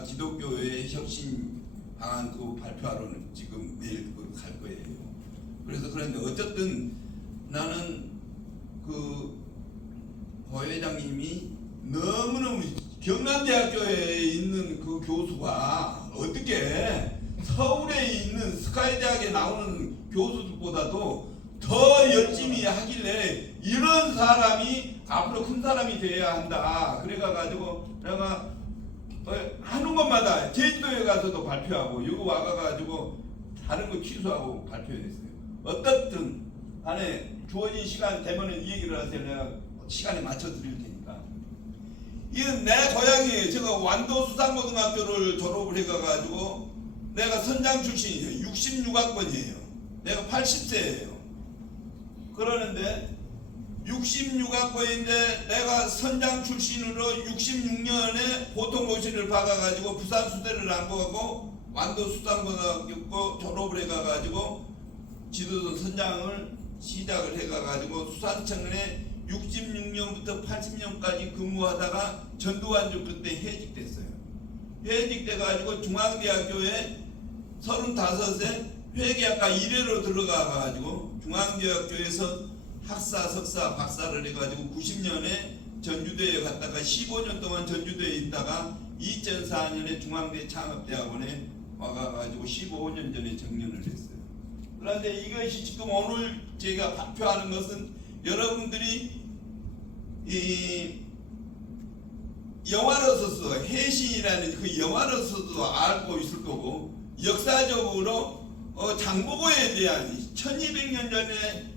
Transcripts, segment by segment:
기독교의 혁신 방안 그 발표하러 지금 내일 갈 거예요. 그래서 그런데 어쨌든 나는 그 부회장님이 너무너무 경남대학교에 있는 그 교수가 어떻게 서울에 있는 스카이대학에 나오는 교수들보다도 더 열심히 하길래 이런 사람이 앞으로 큰 사람이 돼야 한다. 그래가지고 내가 하는 것마다 제주도에 가서도 발표하고 여기 와가지고 다른 거 취소하고 발표했어요. 어떻든 안에 주어진 시간 되면은 이 얘기를 하세요. 내가 시간에 맞춰 드릴 테니까. 이건 내 고향이에요. 제가 완도 수산고등학교를 졸업을 해가지고 내가 선장 출신이에요. 66학번이에요. 내가 80세예요. 그러는데 66학번인데 내가 선장 출신으로 66년에 보통고시를 박아가지고 부산 수대를 안 가고 완도 수산고등학교 졸업을 해가지고 지도선 선장을 시작을 해가지고 수산청에 66년부터 80년까지 근무하다가 전두환 그때 해직됐어요. 해직돼가지고 중앙대학교에 35세 회계학과 1회로 들어가가지고 중앙대학교에서 학사, 석사, 박사를 해가지고 90년에 전주대에 갔다가 15년 동안 전주대에 있다가 2004년에 중앙대 창업대학원에 와가지고 15년 전에 정년을 했어요. 그런데 이것이 지금 오늘 제가 발표하는 것은 여러분들이 이 영화로서도 해신이라는 그 영화로서도 알고 있을 거고 역사적으로 장보고에 대한 1200년 전에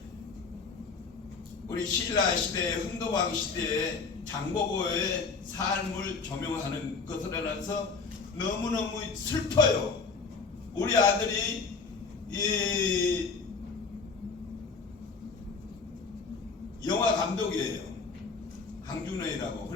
우리 신라 시대, 흥도왕 시대의 장보고의 삶을 조명하는 것이라서 너무너무 슬퍼요. 우리 아들이 이 영화 감독이에요. 강준호이라고.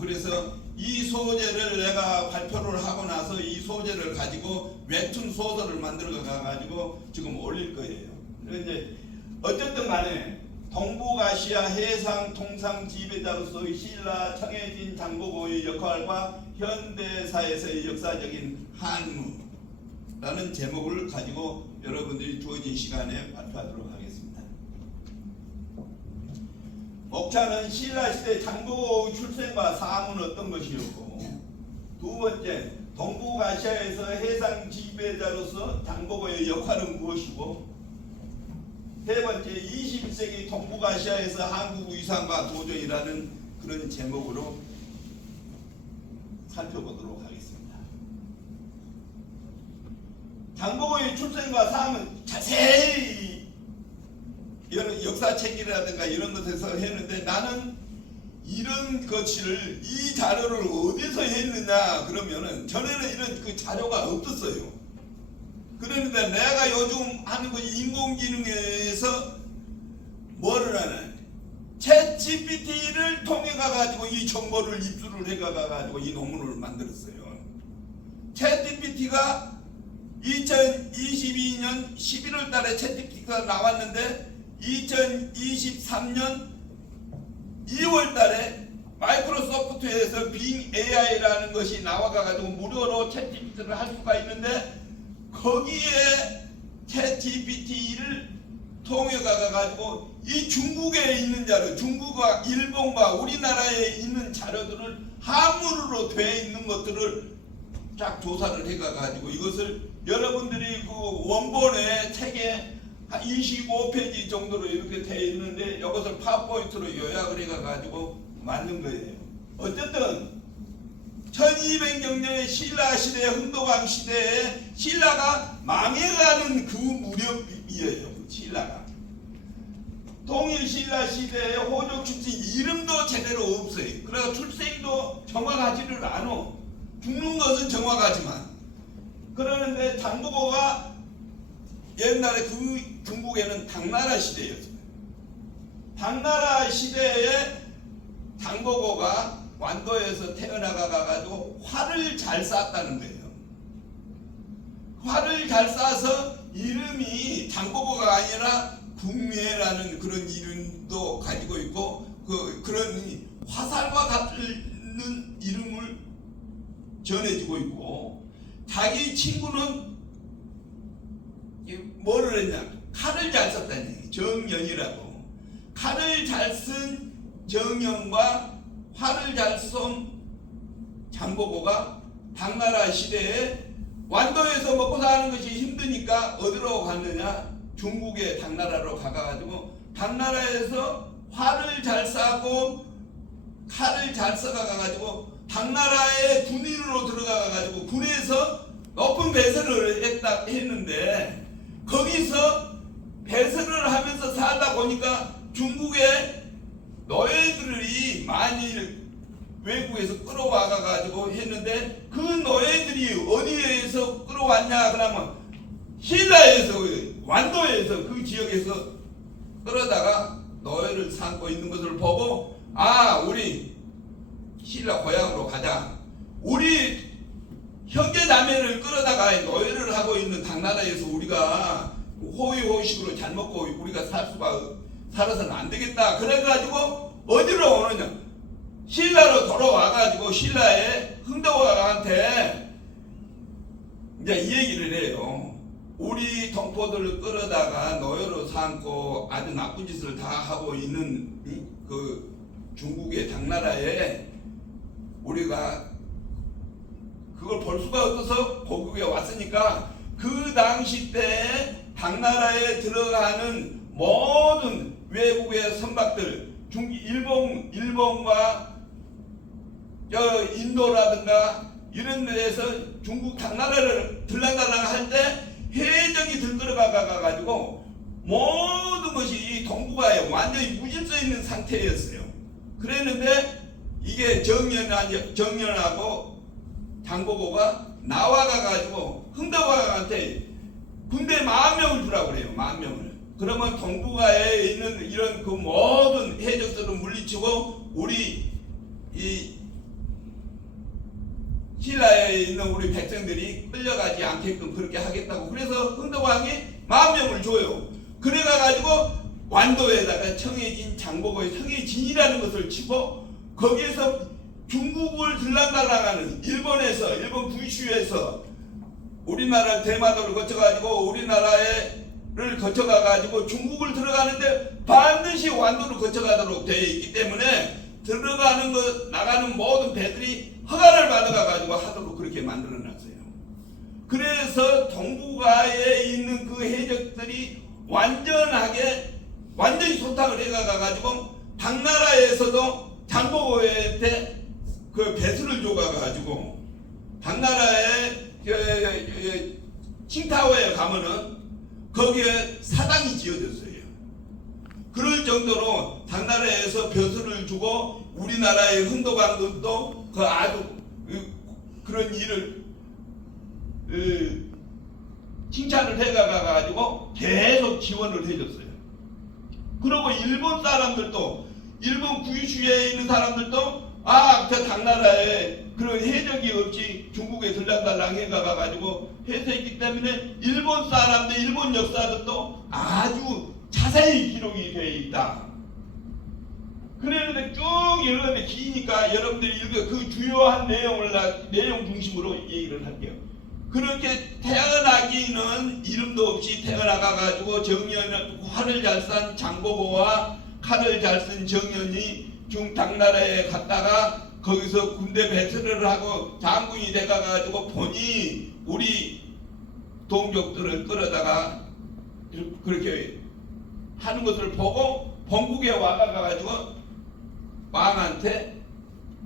그래서 이 소재를 내가 발표를 하고 나서 이 소재를 가지고 웹툰 소설을 만들어 가지고 지금 올릴 거예요. 그런데 어쨌든 간에 동북아시아 해상 통상 지배자로서의 신라 청해진 장보고의 역할과 현대사에서의 역사적인 한무라는 제목을 가지고 여러분들이 주어진 시간에 발표하도록 하겠습니다. 목차는 신라시대 장보고의 출생과 사함은 어떤 것이었고, 두 번째 동북아시아에서 해상 지배자로서 장보고의 역할은 무엇이고, 세 번째 21세기 동북아시아에서 한국 위상과 도전이라는 그런 제목으로 살펴보도록 하겠습니다. 장보고의 출생과 삶은 자세히 이런 역사책이라든가 이런 것에서 했는데 나는 이런 것을 이 자료를 어디서 했느냐 그러면은 전에는 이런 그 자료가 없었어요. 그런데 내가 요즘 하는 거 인공지능에서 뭐를 하는 챗GPT를 통해 가지고 이 정보를 입수를 해 가지고 이 논문을 만들었어요. 챗GPT가 2022년 11월 달에 챗GPT가 나왔는데 2023년 2월 달에 마이크로소프트에서 빙 AI라는 것이 나와가지고 무료로 챗GPT를 할 수가 있는데 거기에 챗GPT를 통해 가지고 이 중국에 있는 자료, 중국과 일본과 우리나라에 있는 자료들을 한문으로 되어 있는 것들을 쫙 조사를 해 가지고 이것을 여러분들이 그 원본의 책에 한 25페이지 정도로 이렇게 되어 있는데 이것을 파워포인트로 요약을 해 가지고 만든 거예요. 어쨌든 1200년의 신라 시대, 흥도왕 시대에 신라가 망해가는 그 무렵이에요. 신라가 동일 신라 시대의 호족 출신 이름도 제대로 없어요. 그래서 출생도 정확하지를 않아. 죽는 것은 정확하지만 그러는데 장보고가 옛날에 그 중국에는 당나라 시대였어요. 당나라 시대에 장보고가 완도에서 태어나가지고 활을 잘 쐈다는 거예요. 활을 잘 쏴서 이름이 장보고가 아니라 궁매라는 그런 이름도 가지고 있고 그런 화살과 같은 이름을 전해지고 있고, 자기 친구는 뭐를 했냐, 칼을 잘 썼다는 얘기. 정연이라고. 칼을 잘 쓴 정연과 활을 잘 쏜 장보고가 당나라 시대에 완도에서 먹고 사는 것이 힘드니까 어디로 갔느냐, 중국의 당나라로 가가지고 당나라에서 활을 잘 쏴고 칼을 잘 써가가지고 당나라의 군인으로 들어가가지고 군에서 높은 배설을 했는데, 거기서 배설을 하면서 살다 보니까 중국의 노예들이 많이 외국에서 끌어와가지고 했는데, 그 노예들이 어디에서 끌어왔냐 그러면 신라에서, 완도에서, 그 지역에서 끌어다가 노예를 삼고 있는 것을 보고, 아, 우리 신라 고향으로 가자. 우리 형제 자매를 끌어다가 노예를 하고 있는 당나라에서 우리가 호의호식으로 잘 먹고 우리가 살아서는 안 되겠다. 그래가지고 어디로 오느냐, 신라로 돌아와가지고 신라의 흥덕왕한테 이제 이 얘기를 해요. 우리 동포들을 끌어다가 노예로 삼고 아주 나쁜 짓을 다 하고 있는 그 중국의 당나라에 우리가 그걸 볼 수가 없어서 고국에 왔으니까, 그 당시 때 당나라에 들어가는 모든 외국의 선박들, 일본과 인도라든가 이런 데에서 중국 당나라를 들락날락 할 때 해적이 들끓어가가지고 모든 것이 동북아에 완전히 무질서 있는 상태였어요. 그랬는데 이게 정연하고 장보고가 나와가가지고 흥덕왕한테 군대 10,000명을 주라고 그래요. 10,000명을. 그러면 동북아에 있는 이런 그 모든 해적들을 물리치고 우리 이 신라에 있는 우리 백성들이 끌려가지 않게끔 그렇게 하겠다고. 그래서 흥덕왕이 10,000명을 줘요. 그래가지고 완도에다가 청해진, 장보고의 청해진이라는 것을 치고, 거기에서 중국을 들락날락하는 일본 구이슈에서 우리나라 대마도를 거쳐가지고 우리나라를 거쳐가가지고 중국을 들어가는데 반드시 완도를 거쳐가도록 되어 있기 때문에 들어가는 것, 나가는 모든 배들이 허가를 받아가지고 하도록 그렇게 만들어놨어요. 그래서 동북아에 있는 그 해적들이 완전히 소탕을 해가가지고 당나라에서도 장보고한테 그 배수를 줘가지고 당나라의 칭타오에 가면은 거기에 사당이 지어졌어요. 그럴 정도로 당나라에서 벼슬을 주고 우리나라의 흥덕왕들도 그 아주 그런 일을 칭찬을 해가가지고 계속 지원을 해줬어요. 그리고 일본 사람들도, 일본 구이슈에 있는 사람들도 저 당나라에 그런 해적이 없이 중국에 들락달락 해가가지고 해서 있기 때문에 일본 사람들, 일본 역사들도 아주 자세히 기록이 되어 있다. 그랬는데 쭉 읽었는데 기니까 여러분들이 읽어 그 주요한 내용 중심으로 얘기를 할게요. 그렇게 태어나기는 이름도 없이 태어나가가지고 정연, 활을 잘 쏜 장보고와 칼을 잘 쓴 정연이 중당나라에 갔다가 거기서 군대 배설을 하고 장군이 돼가가지고 보니 우리 동족들을 끌어다가 그렇게 하는 것을 보고 본국에 와가지고 왕한테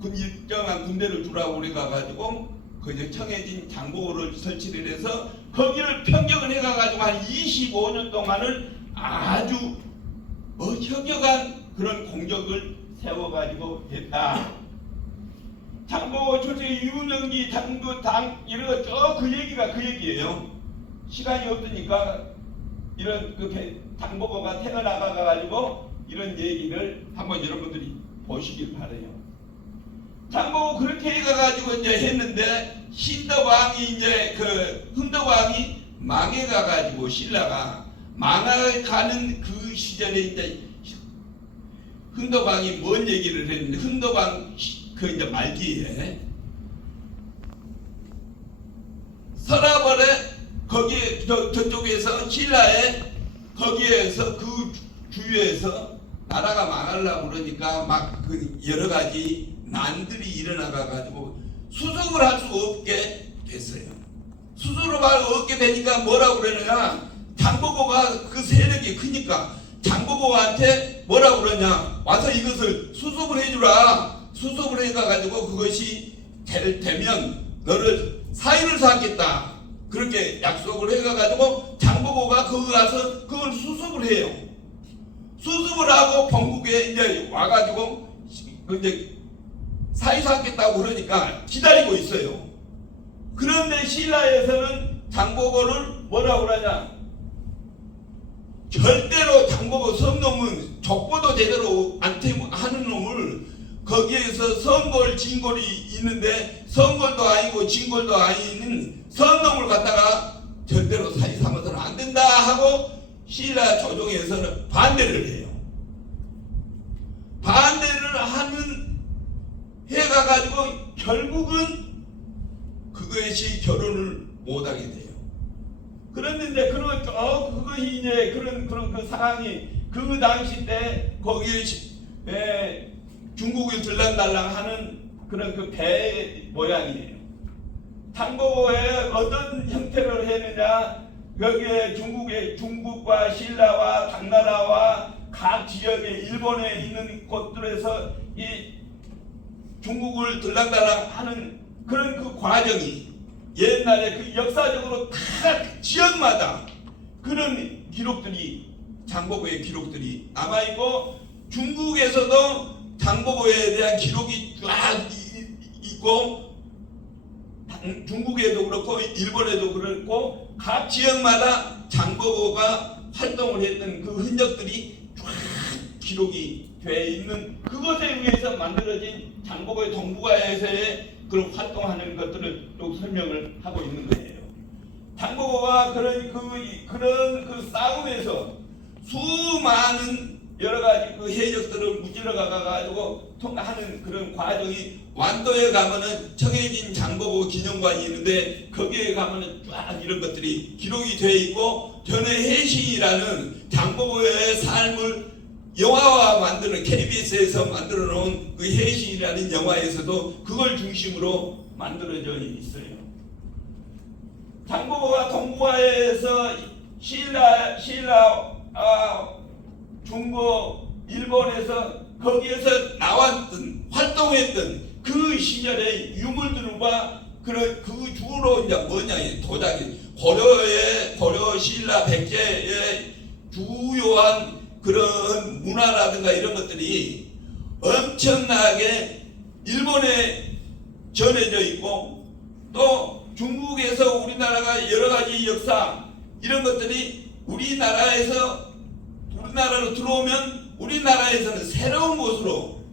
일정한 군대를 주라고 우리 가가지고 그 청해진 장보고를 설치를 해서 거기를 평정을 해가지고 한 25년 동안을 아주 현격한 그런 공적을 세워가지고 했다. 장보고 초대 유명기 장부당 이런 그 얘기가 그 얘기예요. 시간이 없으니까 이런 그 장보고가 태어나가가지고 이런 얘기를 한번 여러분들이 보시길 바래요. 장보고 그렇게 해가지고 이제 했는데 신덕왕이 이제 그 흥덕왕이 망해가가지고 신라가 망해가는 그 시절에 이제 흥덕왕이 뭔 얘기를 했는데 흥덕왕 그 이제 말기에 거기에 저쪽에서 신라에 거기에서 그 주위에서 나라가 망하려고 그러니까 막 그 여러 가지 난들이 일어나가 가지고 수습을 할 수 없게 됐어요. 수습을 없게 되니까 뭐라고 그러느냐, 장보고가 그 세력이 크니까 장보고한테 뭐라고 그러냐, 와서 이것을 수습을 해주라. 수습을 해가 가지고 그것이 되면 너를 사유를 삼겠다. 그렇게 약속을 해가 가지고 장보고가 거기 가서 그걸 수습을 해요. 수습을 하고 본국에 이제 와가지고 이제 사유 삼겠다고 그러니까 기다리고 있어요. 그런데 신라에서는 장보고를 뭐라고 그러냐, 절대로 장보고 성놈은 족보도 제대로 안 하는 놈을 거기에서 성골 진골이 있는데 성골도 아니고 진골도 아닌 성놈을 갖다가 절대로 사유 삼아서는 안 된다 하고 신라 조정에서는 반대를 해요. 반대를 하는 해가 가지고 결국은 그것이 결혼을 못하게 돼요. 그런데 이제 그것이 이제 그런 그 상황이 그 당시 때 거기에 중국을 들락날락 하는 그런 그 배 모양이에요. 장보고에 어떤 형태를 했느냐, 여기에 중국과 신라와 당나라와 각 지역의 일본에 있는 곳들에서 이 중국을 들락날락 하는 그런 그 과정이 옛날에 그 역사적으로 다 지역마다 그런 기록들이, 장보고의 기록들이 남아있고, 중국에서도 장보고에 대한 기록이 쫙 있고, 중국에도 그렇고 일본에도 그렇고 각 지역마다 장보고가 활동을 했던 그 흔적들이 쫙 기록이 돼 있는 그것에 의해서 만들어진 장보고의 동북아에서의 그런 활동하는 것들을 또 설명을 하고 있는 거예요. 장보고가 그런 그 싸움에서 수많은 여러 가지 그 해적들을 무찔러 가가지고 통과하는 그런 과정이, 완도에 가면은 청해진 장보고 기념관이 있는데 거기에 가면은 쫙 이런 것들이 기록이 되어 있고, 전에 해신이라는 장보고의 삶을 영화화 만드는 KBS에서 만들어 놓은 그 해신이라는 영화에서도 그걸 중심으로 만들어져 있어요. 장보고가 동북아에서 중국, 일본에서 거기에서 나왔던 활동했던 그 시절의 유물들과 그런 그 주로 이제 뭐냐, 도자기, 고려 신라 백제의 주요한 그런 문화라든가 이런 것들이 엄청나게 일본에 전해져 있고, 또 중국에서 우리나라가 여러 가지 역사 이런 것들이 우리나라로 들어오면 우리나라에서는 새로운 곳으로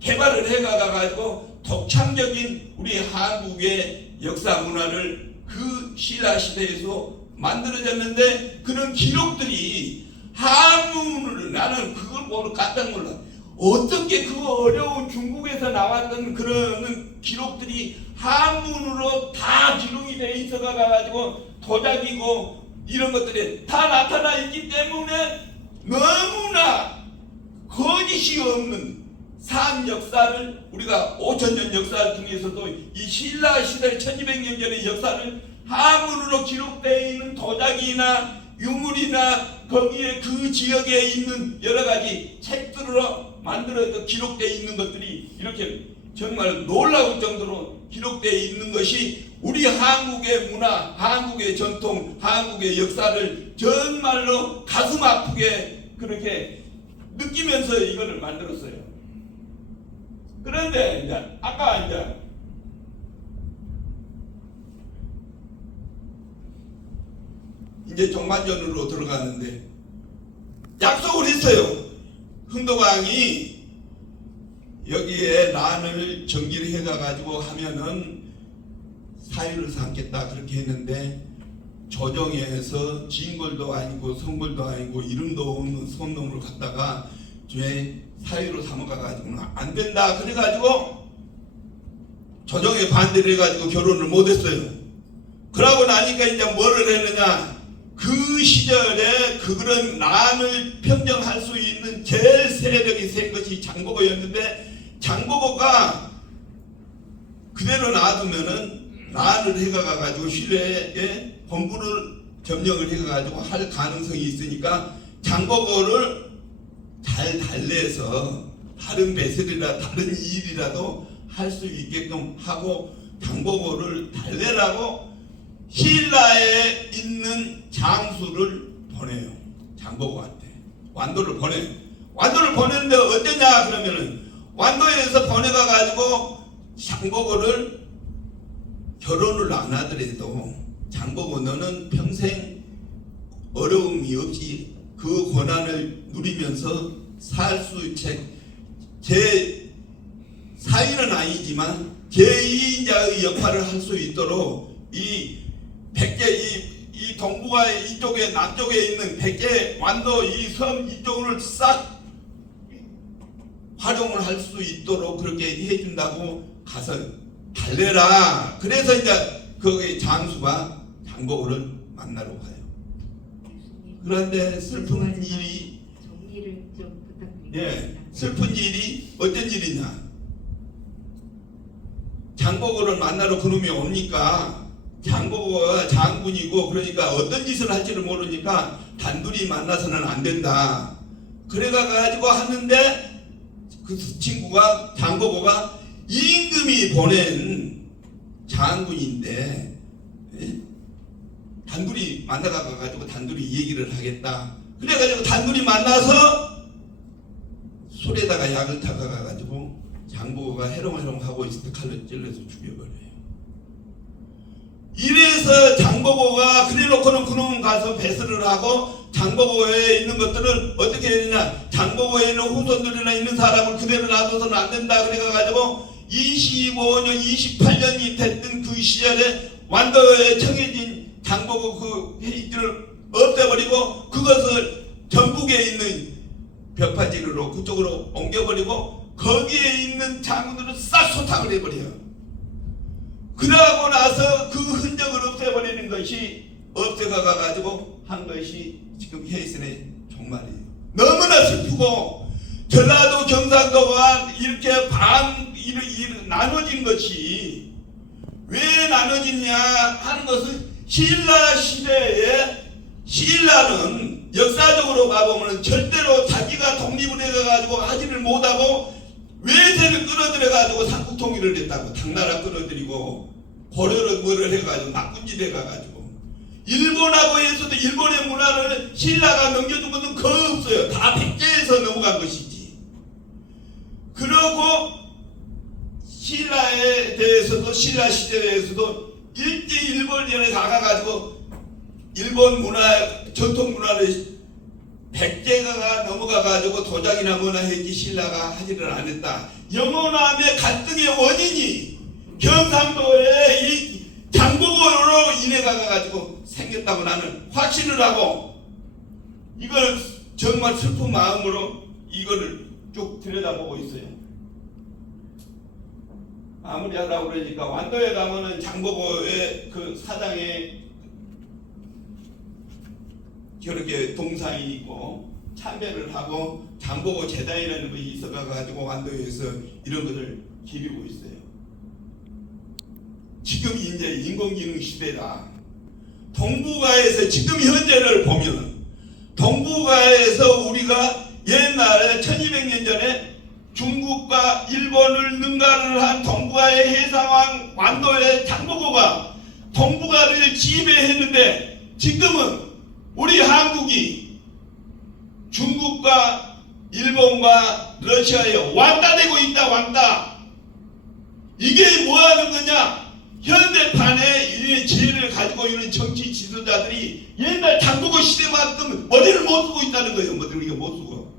개발을 해가가지고 독창적인 우리 한국의 역사 문화를 그 신라 시대에서 만들어졌는데, 그런 기록들이 한문을, 나는 그걸 모르고 깜짝 놀라. 어떻게 그 어려운 중국에서 나왔던 그런 기록들이 한문으로 다 기록이 돼 있어가지고 도자기고 이런 것들이 다 나타나 있기 때문에 너무나 거짓이 없는 산 역사를, 우리가 5000년 역사 중에서도 이 신라 시대 1200년 전의 역사를 한문으로 기록되어 있는 도자기나 유물이나 거기에 그 지역에 있는 여러 가지 책들로 만들어서 기록되어 있는 것들이 이렇게 정말 놀라울 정도로 기록되어 있는 것이 우리 한국의 문화, 한국의 전통, 한국의 역사를 정말로 가슴 아프게 그렇게 느끼면서 이거를 만들었어요. 그런데 이제 아까 이제 종반전으로 들어가는데 약속을 했어요. 흥덕왕이 여기에 란을 정기를 해가지고 하면은 사유를 삼겠다 그렇게 했는데, 조정에서 진골도 아니고 성골도 아니고 이름도 없는 손놈을 갖다가 왜 사유로 삼아가지고는 안 된다 그래가지고 조정에 반대를 해가지고 결혼을 못했어요. 그러고 나니까 이제 뭐를 했느냐, 그 시절에 그런 난을 평정할 수 있는 제일 세력이 센 것이 장보고였는데, 장보고가 그대로 놔두면은 난을 해가가지고 신뢰에 본부를 점령을 해가지고 할 가능성이 있으니까 장보고를 잘 달래서 다른 배설이라 다른 일이라도 할 수 있게끔 하고 장보고를 달래라고 신라에 있는 장수를 보내요. 장보고한테 완도를 보내요. 완도를 보내는데 어떠냐 그러면은, 완도에서 보내가 가지고 장보고를 결혼을 안 하더라도 장보고 너는 평생 어려움이 없이 그 고난을 누리면서 살 수 제 사위는 아니지만 제2인자의 역할을 할 수 있도록 이 백제 이 동북아 이쪽에 남쪽에 있는 백제 완도 이 섬 이쪽을 싹 활용을 할 수 있도록 그렇게 해준다고 가서 달래라. 그래서 이제 거기 장수가 장보고를 만나러 가요. 그런데 슬픈 일이, 정리를 좀 부탁드립니다. 예, 슬픈 일이 어떤 일이냐, 장보고를 만나러 그놈이 옵니까? 장보고가 장군이고 그러니까 어떤 짓을 할지를 모르니까 단둘이 만나서는 안 된다. 그래가 가지고 하는데 그 친구가, 장보고가 임금이 보낸 장군인데, 예? 단둘이 만나가 가지고 단둘이 얘기를 하겠다. 그래가지고 단둘이 만나서 술에다가 약을 타가 가지고 장보고가 해롱해롱 하고 있을 때 칼로 찔러서 죽여버려요. 이래서 장보고가 그래놓고는 그놈 가서 배설을 하고 장보고에 있는 것들을 어떻게 했느냐, 장보고에 있는 후손들이나 있는 사람을 그대로 놔둬서는 안 된다. 그래가지고 25년 28년이 됐던 그 시절에 완도에 청해진 장보고 그 회의들을 없애버리고 그것을 전국에 있는 벽파지로 그쪽으로 옮겨버리고 거기에 있는 장군들을 싹 소탕을 해버려요. 그러고 나서 그 흔적을 없애버리는 것이 없애가 가지고 한 것이 지금 헤이슨의 종말이에요. 너무나 슬프고 전라도 경상도가 이렇게 나눠진 것이 왜 나눠지냐 하는 것은 신라 시대에, 신라는 역사적으로 가보면 절대로 자기가 독립을 해가지고 하지를 못하고 외세를 끌어들여가지고 삼국 통일을 했다고. 당나라 끌어들이고 고려를 뭐를 해가지고 나쁜 짓 해가지고 일본하고 해서도 일본의 문화를 신라가 넘겨준 것은 거의 없어요. 다 백제에서 넘어간 것이지. 그러고 신라에 대해서도, 신라 시대에서도 일제 일본에 가가지고 일본 문화, 전통 문화를 백제가 넘어가가지고 도장이나 뭐나 했지 신라가 하지를 안 했다. 영원함의 갈등의 원인이 경상도에 이 장보고로 인해 가가지고 생겼다고 나는 확신을 하고, 이걸 정말 슬픈 마음으로 이거를 쭉 들여다보고 있어요. 마무리하려고 그러니까 완도에 가면은 장보고의 그 사당에 저렇게 동상이 있고 참배를 하고 장보고 제단이라는 것이 있어가지고 완도에서 이런 것을 기리고 있어요. 지금 이제 인공지능 시대다. 동북아에서 지금 현재를 보면 동북아에서 우리가 옛날에 1200년 전에 중국과 일본을 능가를 한 동북아의 해상왕 완도의 장보고가 동북아를 지배했는데, 지금은 우리 한국이 중국과 일본과 러시아에 왕따되고 있다. 왕따. 이게 뭐하는 거냐, 현대판에 이런 지혜를 가지고 있는 정치 지도자들이 옛날 장보고 시대만큼 머리를 못 쓰고 있다는 거예요. 머리를 못 쓰고.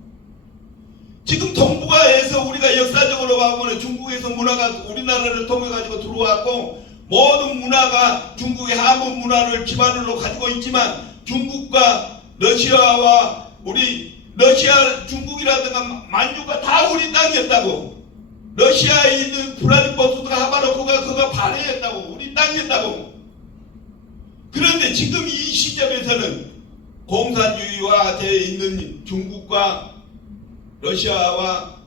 지금 동북아에서 우리가 역사적으로 보면 중국에서 문화가 우리나라를 통해 가지고 들어왔고, 모든 문화가 중국의 한문 문화를 기반으로 가지고 있지만 중국과 러시아와 우리 러시아, 중국이라든가 만주가 다 우리 땅이었다고. 러시아에 있는 블라디보스토크 하바로프가 그거 발해했다고. 우리 땅이었다고. 그런데 지금 이 시점에서는 공산주의화 되어 있는 중국과 러시아와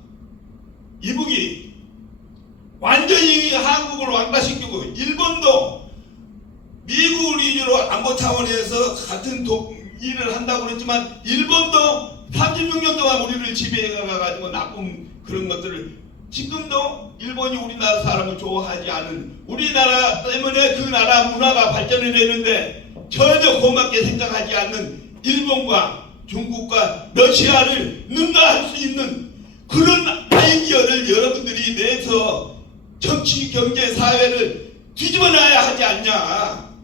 이북이 완전히 한국을 왕따시키고, 일본도 미국을 위주로 안보 차원에서 같은 일을 한다고 그랬지만 일본도 36년 동안 우리를 지배해가지고 나쁜 그런 것들을, 지금도 일본이 우리나라 사람을 좋아하지 않은, 우리나라 때문에 그 나라 문화가 발전을 했는데 전혀 고맙게 생각하지 않는 일본과 중국과 러시아를 능가할 수 있는 그런 아이디어를 여러분들이 내서 정치, 경제, 사회를 뒤집어놔야 하지 않냐.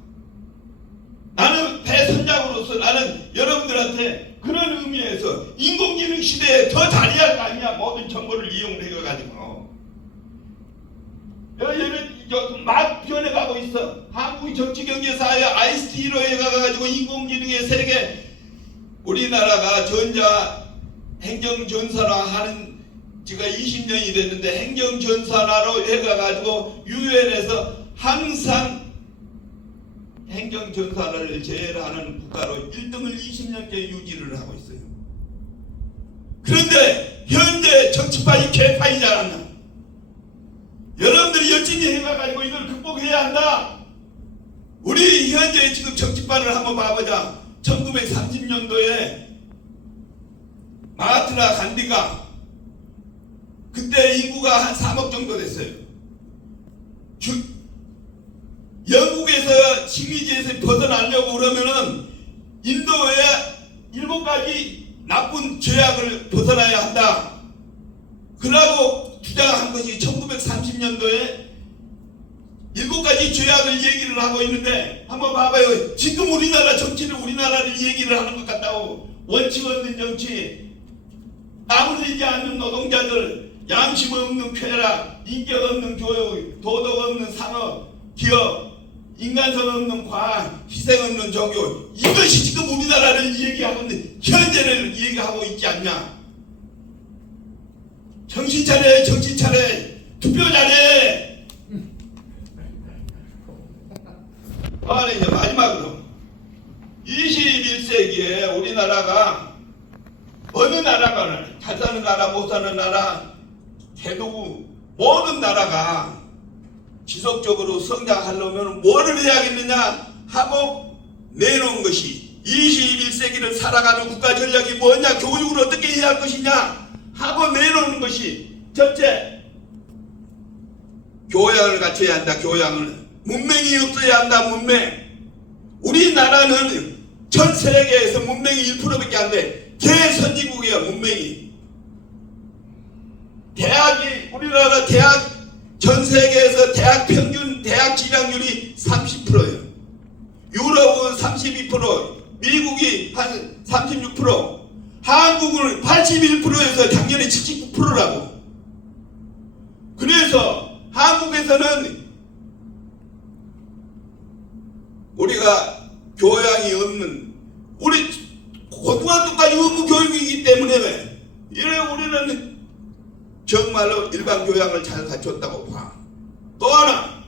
나는 배선장으로서 나는 여러분들한테 그런 의미에서 인공지능 시대에 더 잘해야 할 거 아니냐. 모든 정보를 이용을 해가지고 막 변해가고 있어. 한국의 정치, 경제, 사회 ICT로 해가지고 인공지능의 세계, 우리나라가 전자 행정전산화 하는 지가 20년이 됐는데 행정전산화로 해가지고 유엔에서 항상 행정전산화를 제외하는 국가로 1등을 20년째 유지를 하고 있어요. 그런데 현재 정치판이 개판이지 않았나. 여러분들이 열심히 해가지고 이걸 극복해야 한다. 우리 현재 지금 정치판을 한번 봐보자. 1930년도에 마하트마 간디가, 그때 인구가 한 3억 정도 됐어요. 영국에서 식민지에서 벗어나려고 그러면은 인도에 7가지 나쁜 죄악을 벗어나야 한다. 그러고 주장한 것이 1930년도에 7가지 죄악을 얘기를 하고 있는데, 한번 봐봐요. 지금 우리나라 정치를 우리나라를 얘기를 하는 것 같다고. 원칙 없는 정치, 아무리지 않는 노동자들, 양심 없는 쾌락, 인격 없는 교육, 도덕 없는 산업, 기업, 인간성 없는 과학, 희생 없는 종교, 이것이 지금 우리나라를 얘기하고 있는, 현재를 얘기하고 있지 않냐. 정신 차려, 정신 차려, 투표 잘해. 이제 마지막으로 21세기에 우리나라가 어느 나라가 잘 사는 나라, 못 사는 나라 해도 모든 나라가 지속적으로 성장하려면 뭐를 해야겠느냐 하고 내놓은 것이 21세기를 살아가는 국가 전략이 뭐냐, 교육을 어떻게 해야 할 것이냐 하고 내놓은 것이, 첫째, 교양을 갖춰야 한다. 교양을. 문맹이 없어야 한다. 문맹. 우리나라는 전 세계에서 문맹이 1%밖에 안 돼. 대선진국이야. 문맹이. 대학이, 우리나라 대학 전 세계에서 대학 평균 대학 진학률이 30%예요. 유럽은 32%, 미국이 한 36%, 한국은 81%에서 작년에 79%라고. 그래서 한국에서는 우리가 교양이 없는, 우리 고등학교까지 의무 교육이기 때문에 이래 우리는 정말로 일반 교양을 잘 갖췄다고 봐. 또 하나,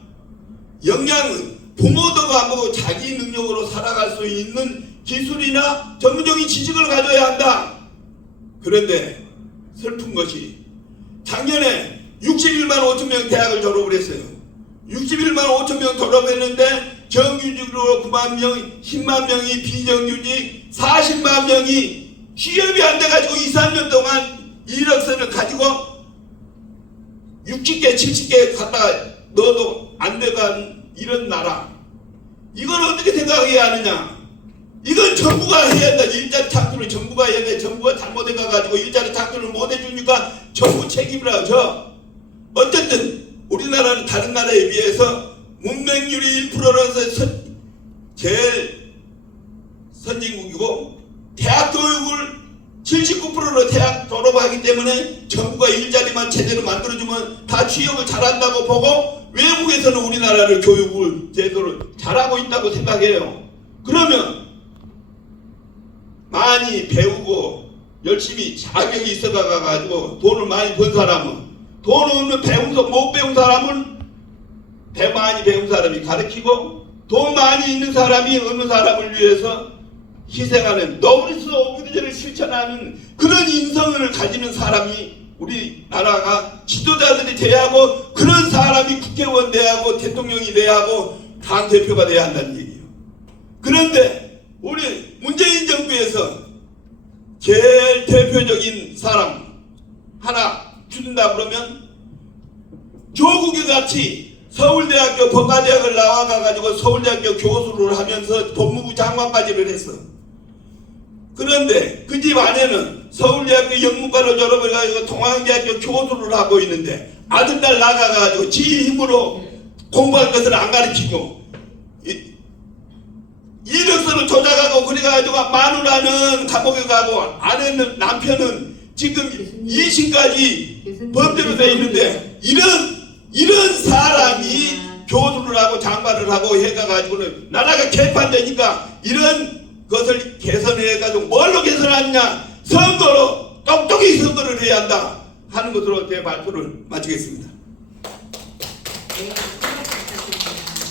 역량은 부모도 안 보고 자기 능력으로 살아갈 수 있는 기술이나 전문적인 지식을 가져야 한다. 그런데 슬픈 것이 작년에 61만 5천 명 대학을 졸업을 했어요. 61만 5천 명 졸업했는데 정규직으로 9만 명, 10만 명이 비정규직, 40만 명이 취업이 안 돼가지고 2, 3년 동안 이력서를 가지고 60개, 70개 갖다가 넣어도 안 돼간 이런 나라. 이걸 어떻게 생각해야 하느냐? 이건 정부가 해야 한다. 일자리 창출을 정부가 해야 돼. 정부가 잘못해가지고 일자리 창출을 못 해주니까 정부 책임이라고 저. 어쨌든 우리나라는 다른 나라에 비해서 문맹률이 1%라서 제일 선진국이고, 대학 교육을 79%로 대학 졸업하기 때문에 정부가 일자리만 제대로 만들어주면 다 취업을 잘한다고 보고, 외국에서는 우리나라를 교육을 제대로 잘하고 있다고 생각해요. 그러면 많이 배우고 열심히 자격이 있어가지고 돈을 많이 번 사람은, 돈 없는 못 배운 사람은 많이 배운 사람이 가르치고, 돈 많이 있는 사람이 없는 사람을 위해서 희생하는 노블리스 오브디제를 실천하는 그런 인성을 가지는 사람이 우리나라가 지도자들이 돼야 하고 그런 사람이 국회의원 돼야 하고 대통령이 돼야 하고 당 대표가 돼야 한다는 얘기예요. 그런데 우리 문재인 정부에서 제일 대표적인 사람 하나 준다 그러면 조국이 같이 서울대학교 법과대학을 나와가지고 서울대학교 교수를 하면서 법무부 장관까지를 했어. 그런데 그 집 아내는 서울대학교 영문과를 졸업해가지고 동양대학교 교수를 하고 있는데 아들 딸 나가가지고 지 힘으로 공부할 것을 안 가르치고 이력서를 조작하고 그래가지고 마누라는 감옥에 가고 아내는 남편은 지금 2심까지 범죄로 돼 있는데 이런 사람이 교수를 하고 장관을 하고 해가지고는 나라가 개판되니까 이런 것을 개선해가지고 뭘로 개선하느냐 선거로 똑똑히 선거를 해야 한다 하는 것으로 제 발표를 마치겠습니다.